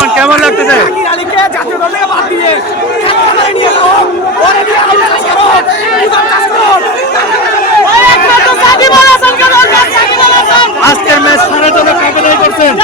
রহমান কেমন লাগতেছে আজকের ম্যাচ সারা জন্য করছেন।